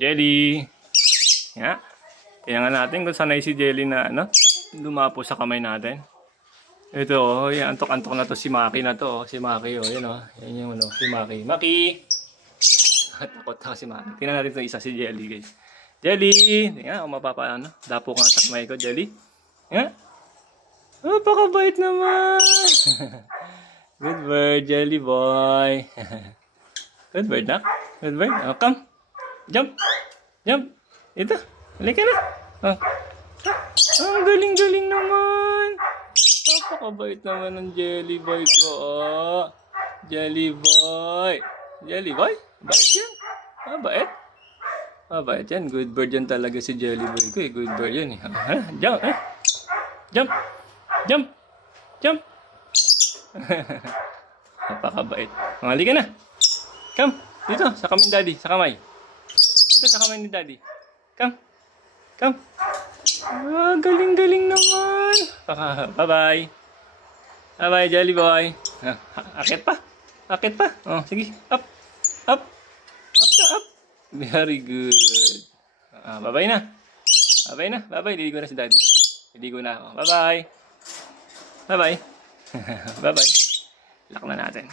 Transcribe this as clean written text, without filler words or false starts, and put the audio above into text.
Jelly. Yeah. Tingnan natin kung sanay si Jelly na lumapo sa kamay natin. Ito, oh, yan, antok-antok na to si Maki na to. Si Maki, oh, yan, oh. Yan yung, si Maki. Maki! Takot na si Maki. Tingnan natin ito isa si Jelly, guys. Jelly! Tingnan, mapapa, dapo ka sa kamay ko, Jelly. Yan. Oh, pakabait naman! Good bird, Jelly boy. Good bird, nak. Good bird. Oh, come. Jump. Jump. Ito. Halika na. Oh. Ang galing-galing naman. Napakabait naman ng Jelly boy ko. Oh. Jelly boy. Jelly boy? Bait yan. Bait. Bait yan. Good bird yan talaga si Jelly boy ko. Good bird yan. Jump. Jump. Jump. Jump. Napakabait. Halika na. Come. Dito. Sa kamay ni Daddy. Sa kamay. Dito sa kamay ni Daddy. Come. Come. Ah, galing-galing naman. Bye-bye. Bye-bye, Jelly boy. Akit pa. Akit pa. Oh, sige. Up. Up. Up na, up. Very good. Bye-bye na. Bye-bye na. Bye-bye. Liligo na si Daddy. Liligo na ako. Bye-bye. Bye-bye. Bye-bye. Lock na natin.